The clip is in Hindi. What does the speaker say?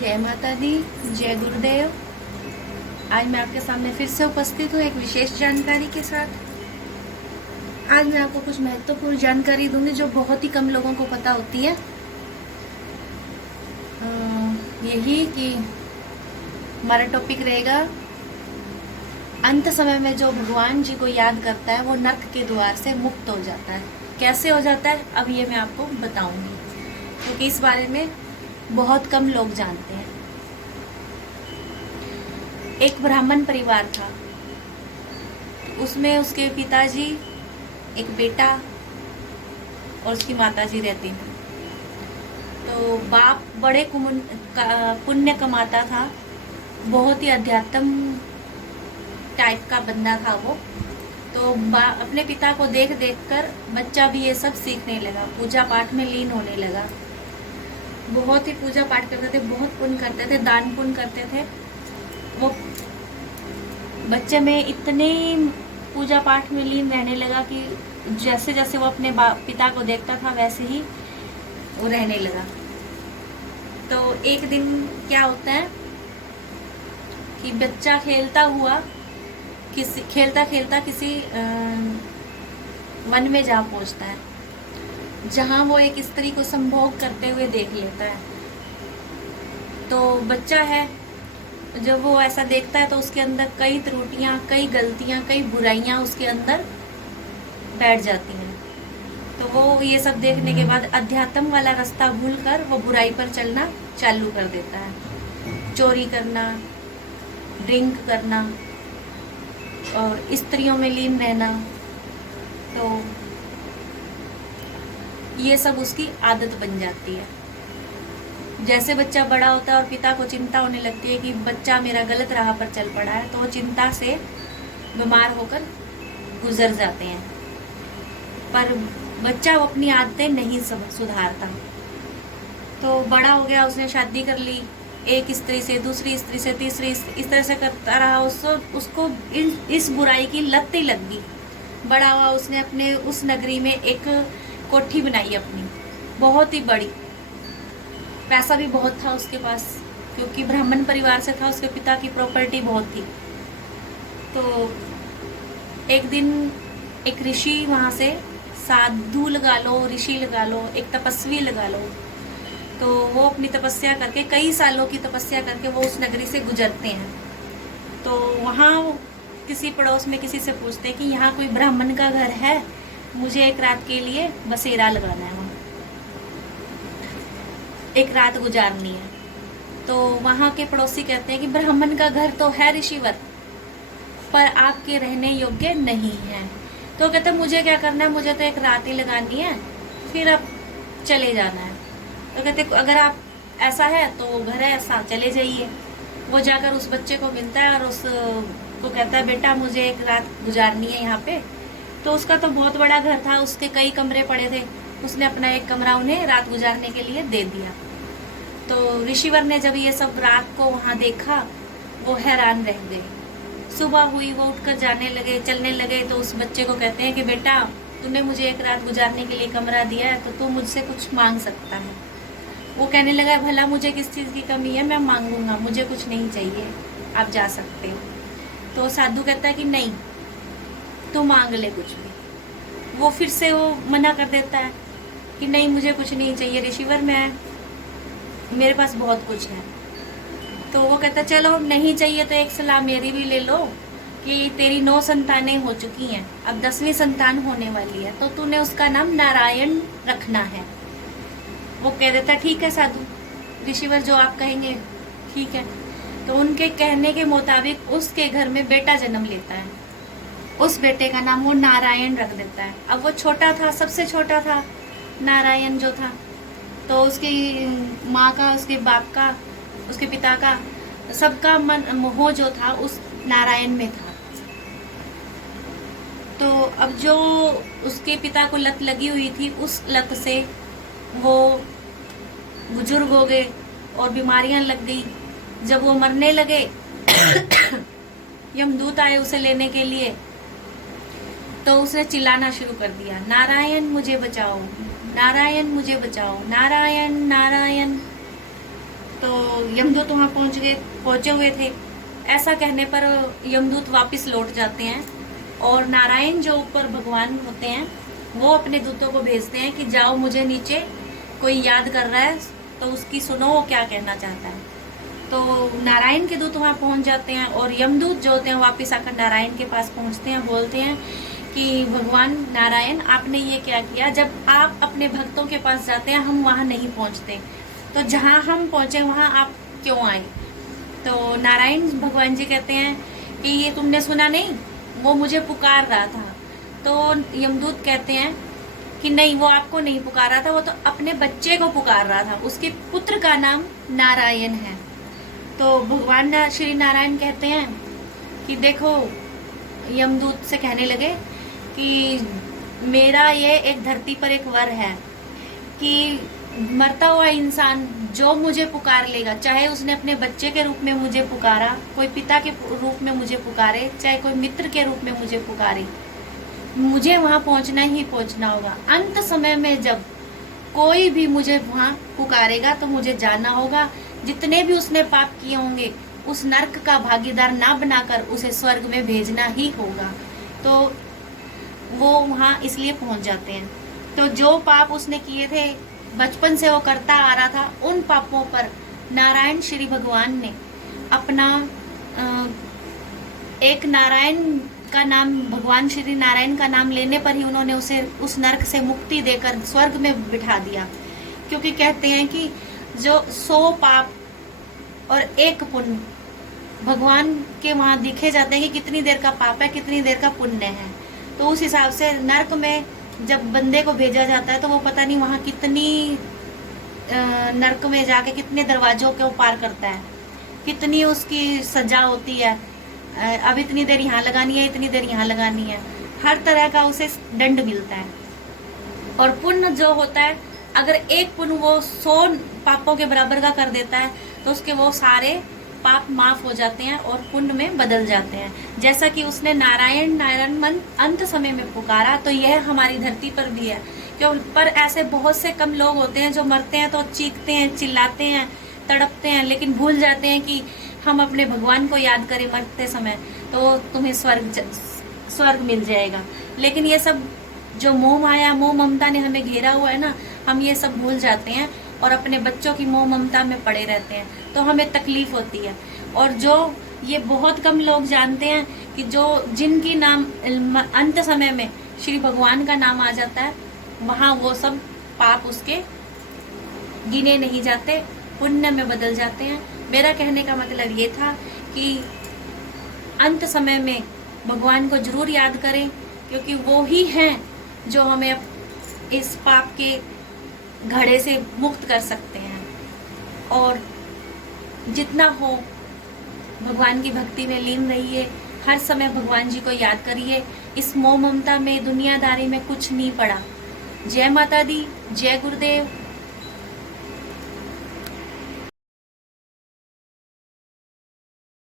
जय माता दी, जय गुरुदेव। आज मैं आपके सामने फिर से उपस्थित हूँ एक विशेष जानकारी के साथ। आज मैं आपको कुछ महत्वपूर्ण जानकारी दूंगी जो बहुत ही कम लोगों को पता होती है। यही कि हमारा टॉपिक रहेगा, अंत समय में जो भगवान जी को याद करता है वो नर्क के द्वार से मुक्त हो जाता है। कैसे हो जाता है अब ये मैं आपको बताऊंगी, क्योंकि इस बारे में बहुत कम लोग जानते हैं। एक ब्राह्मण परिवार था, उसमें उसके पिताजी, एक बेटा और उसकी माताजी रहती थी। तो बाप बड़े पुण्य कमाता था, बहुत ही अध्यात्म टाइप का बंदा था वो। तो अपने पिता को देख देख कर बच्चा भी ये सब सीखने लगा, पूजा पाठ में लीन होने लगा। बहुत ही पूजा पाठ करते थे, बहुत पुण्य करते थे, दान पुण्य करते थे। वो बच्चे में इतने पूजा पाठ में लीन रहने लगा कि जैसे जैसे वो अपने पिता को देखता था वैसे ही वो रहने लगा। तो एक दिन क्या होता है कि बच्चा खेलता खेलता किसी वन में जा पहुंचता है, जहां वो एक स्त्री को संभोग करते हुए देख लेता है। तो बच्चा है, जब वो ऐसा देखता है तो उसके अंदर कई त्रुटियां, कई गलतियां, कई बुराइयां उसके अंदर बैठ जाती हैं। तो वो ये सब देखने के बाद अध्यात्म वाला रास्ता भूलकर वो बुराई पर चलना चालू कर देता है। चोरी करना, ड्रिंक करना और स्त्रियों में लीन रहना। तो ये सब उसकी आदत बन जाती है। जैसे बच्चा बड़ा होता है और पिता को चिंता होने लगती है कि बच्चा मेरा गलत राह पर चल पड़ा है, तो वो चिंता से बीमार होकर गुजर जाते हैं। पर बच्चा वो अपनी आदतें नहीं सुधारता। तो बड़ा हो गया, उसने शादी कर ली, एक स्त्री से, दूसरी स्त्री से, तीसरी, इस तरह से करता रहा। उसको इस बुराई की लत ही लग गई। बड़ा हुआ, उसने अपने उस नगरी में एक कोठी बनाई अपनी, बहुत ही बड़ी। पैसा भी बहुत था उसके पास, क्योंकि ब्राह्मण परिवार से था, उसके पिता की प्रॉपर्टी बहुत थी। तो एक दिन एक ऋषि वहां से, साधु लगा लो, ऋषि लगा लो, एक तपस्वी लगा लो, तो वो अपनी तपस्या करके, कई सालों की तपस्या करके वो उस नगरी से गुजरते हैं। तो वहाँ किसी पड़ोस में किसी से पूछते हैं कि यहाँ कोई ब्राह्मण का घर है, मुझे एक रात के लिए बसेरा लगाना है, वहाँ एक रात गुजारनी है। तो वहाँ के पड़ोसी कहते हैं कि ब्राह्मण का घर तो है ऋषिवर, पर आपके रहने योग्य नहीं है। तो कहते हैं मुझे क्या करना है, मुझे तो एक रात ही लगानी है, फिर अब चले जाना है। तो कहते अगर आप ऐसा है तो घर है, ऐसा चले जाइए। वो जाकर उस बच्चे को मिलता है और उसको कहता है बेटा मुझे एक रात गुजारनी है यहाँ पे। तो उसका तो बहुत बड़ा घर था, उसके कई कमरे पड़े थे, उसने अपना एक कमरा उन्हें रात गुजारने के लिए दे दिया। तो ऋषिवर ने जब ये सब रात को वहाँ देखा, वो हैरान रह गए। सुबह हुई, वो उठकर जाने लगे, चलने लगे। तो उस बच्चे को कहते हैं कि बेटा तूने मुझे एक रात गुजारने के लिए कमरा दिया है, तो तू मुझसे कुछ मांग सकता है। वो कहने लगा भला मुझे किस चीज़ की कमी है, मैं मांगूंगा, मुझे कुछ नहीं चाहिए, आप जा सकते हो। तो साधु कहता है कि नहीं, तू मांग ले कुछ भी। वो फिर से वो मना कर देता है कि नहीं मुझे कुछ नहीं चाहिए ऋषिवर, मेरे पास बहुत कुछ है। तो वो कहता चलो नहीं चाहिए तो एक सलाह मेरी भी ले लो कि तेरी 9 संतानें हो चुकी हैं, अब 10वीं संतान होने वाली है, तो तूने उसका नाम नारायण रखना है। वो कह देता ठीक है साधु, ऋषिवर जो आप कहेंगे ठीक है। तो उनके कहने के मुताबिक उसके घर में बेटा जन्म लेता है। उस बेटे का नाम वो नारायण रख देता है। अब वो छोटा था, सबसे छोटा था नारायण जो था। तो उसकी माँ का, उसके बाप का, उसके पिता का, सबका मन मोह जो था उस नारायण में था। तो अब जो उसके पिता को लत लगी हुई थी, उस लत से वो बुजुर्ग हो गए और बीमारियां लग गई। जब वो मरने लगे यमदूत आए उसे लेने के लिए, तो उसने चिल्लाना शुरू कर दिया, नारायण मुझे बचाओ, नारायण मुझे बचाओ, नारायण नारायण। तो यमदूत वहां पहुंचे हुए थे। ऐसा कहने पर यमदूत वापस लौट जाते हैं और नारायण जो ऊपर भगवान होते हैं वो अपने दूतों को भेजते हैं कि जाओ, मुझे नीचे कोई याद कर रहा है तो उसकी सुनो वो क्या कहना चाहता है। तो नारायण के दूत वहां पहुंच जाते हैं और यमदूत जो होते हैं वापस आकर नारायण के पास पहुंचते हैं, बोलते हैं कि भगवान नारायण, आपने ये क्या किया? जब आप अपने भक्तों के पास जाते हैं हम वहां नहीं पहुंचते, तो जहां हम पहुंचे वहां आप क्यों आए? तो नारायण भगवान जी कहते हैं कि ये तुमने सुना नहीं, वो मुझे पुकार रहा था। तो यमदूत कहते हैं कि नहीं, वो आपको नहीं पुकार रहा था, वो तो अपने बच्चे को पुकार रहा था, उसके पुत्र का नाम नारायण है। तो भगवान श्री नारायण कहते हैं कि देखो, यमदूत से कहने लगे कि मेरा ये एक धरती पर एक वर है कि मरता हुआ इंसान जो मुझे पुकार लेगा, चाहे उसने अपने बच्चे के रूप में मुझे पुकारा, कोई पिता के रूप में मुझे पुकारे, चाहे कोई मित्र के रूप में मुझे पुकारे, मुझे वहां पहुंचना ही पहुंचना होगा। अंत समय में जब कोई भी मुझे वहां पुकारेगा तो मुझे जाना होगा। जितने भी उसने पाप किए होंगे उस नरक का भागीदार ना बनाकर उसे स्वर्ग में भेजना ही होगा। तो वो वहां इसलिए पहुंच जाते हैं। तो जो पाप उसने किए थे, बचपन से वो करता आ रहा था, उन पापों पर नारायण श्री भगवान ने अपना एक नारायण का नाम, भगवान श्री नारायण का नाम लेने पर ही उन्होंने उसे उस नरक से मुक्ति देकर स्वर्ग में बिठा दिया। क्योंकि कहते हैं कि जो 100 पाप और 1 पुण्य भगवान के वहां दिखे जाते हैं कि कितनी देर का पाप है, कितनी देर का पुण्य है। तो उस हिसाब से नरक में जब बंदे को भेजा जाता है तो वो पता नहीं वहां कितनी नरक में जाके कितने दरवाजों को पार करता है, कितनी उसकी सजा होती है। अब इतनी देर यहाँ लगानी है, इतनी देर यहाँ लगानी है, हर तरह का उसे दंड मिलता है। और पुण्य जो होता है, अगर 1 पुण्य वो 100 पापों के बराबर का कर देता है तो उसके वो सारे पाप माफ हो जाते हैं और पुण्य में बदल जाते हैं। जैसा कि उसने नारायण नारायण मन अंत समय में पुकारा, तो यह हमारी धरती पर भी है। क्यों? पर ऐसे बहुत से कम लोग होते हैं जो मरते हैं तो चीखते हैं, चिल्लाते हैं, तड़पते हैं, लेकिन भूल जाते हैं कि हम अपने भगवान को याद करें मरते समय तो तुम्हें स्वर्ग मिल जाएगा। लेकिन ये सब जो मोह माया, मोह ममता ने हमें घेरा हुआ है ना, हम ये सब भूल जाते हैं और अपने बच्चों की मोह ममता में पड़े रहते हैं, तो हमें तकलीफ होती है। और जो ये बहुत कम लोग जानते हैं कि जो जिनकी नाम अंत समय में श्री भगवान का नाम आ जाता है, वहां वो सब पाप उसके गिने नहीं जाते, पुण्य में बदल जाते हैं। मेरा कहने का मतलब ये था कि अंत समय में भगवान को जरूर याद करें, क्योंकि वो ही हैं जो हमें इस पाप के घड़े से मुक्त कर सकते हैं। और जितना हो भगवान की भक्ति में लीन रहिए, हर समय भगवान जी को याद करिए। इस मोह ममता में, दुनियादारी में कुछ नहीं पड़ा। जय माता दी, जय गुरुदेव।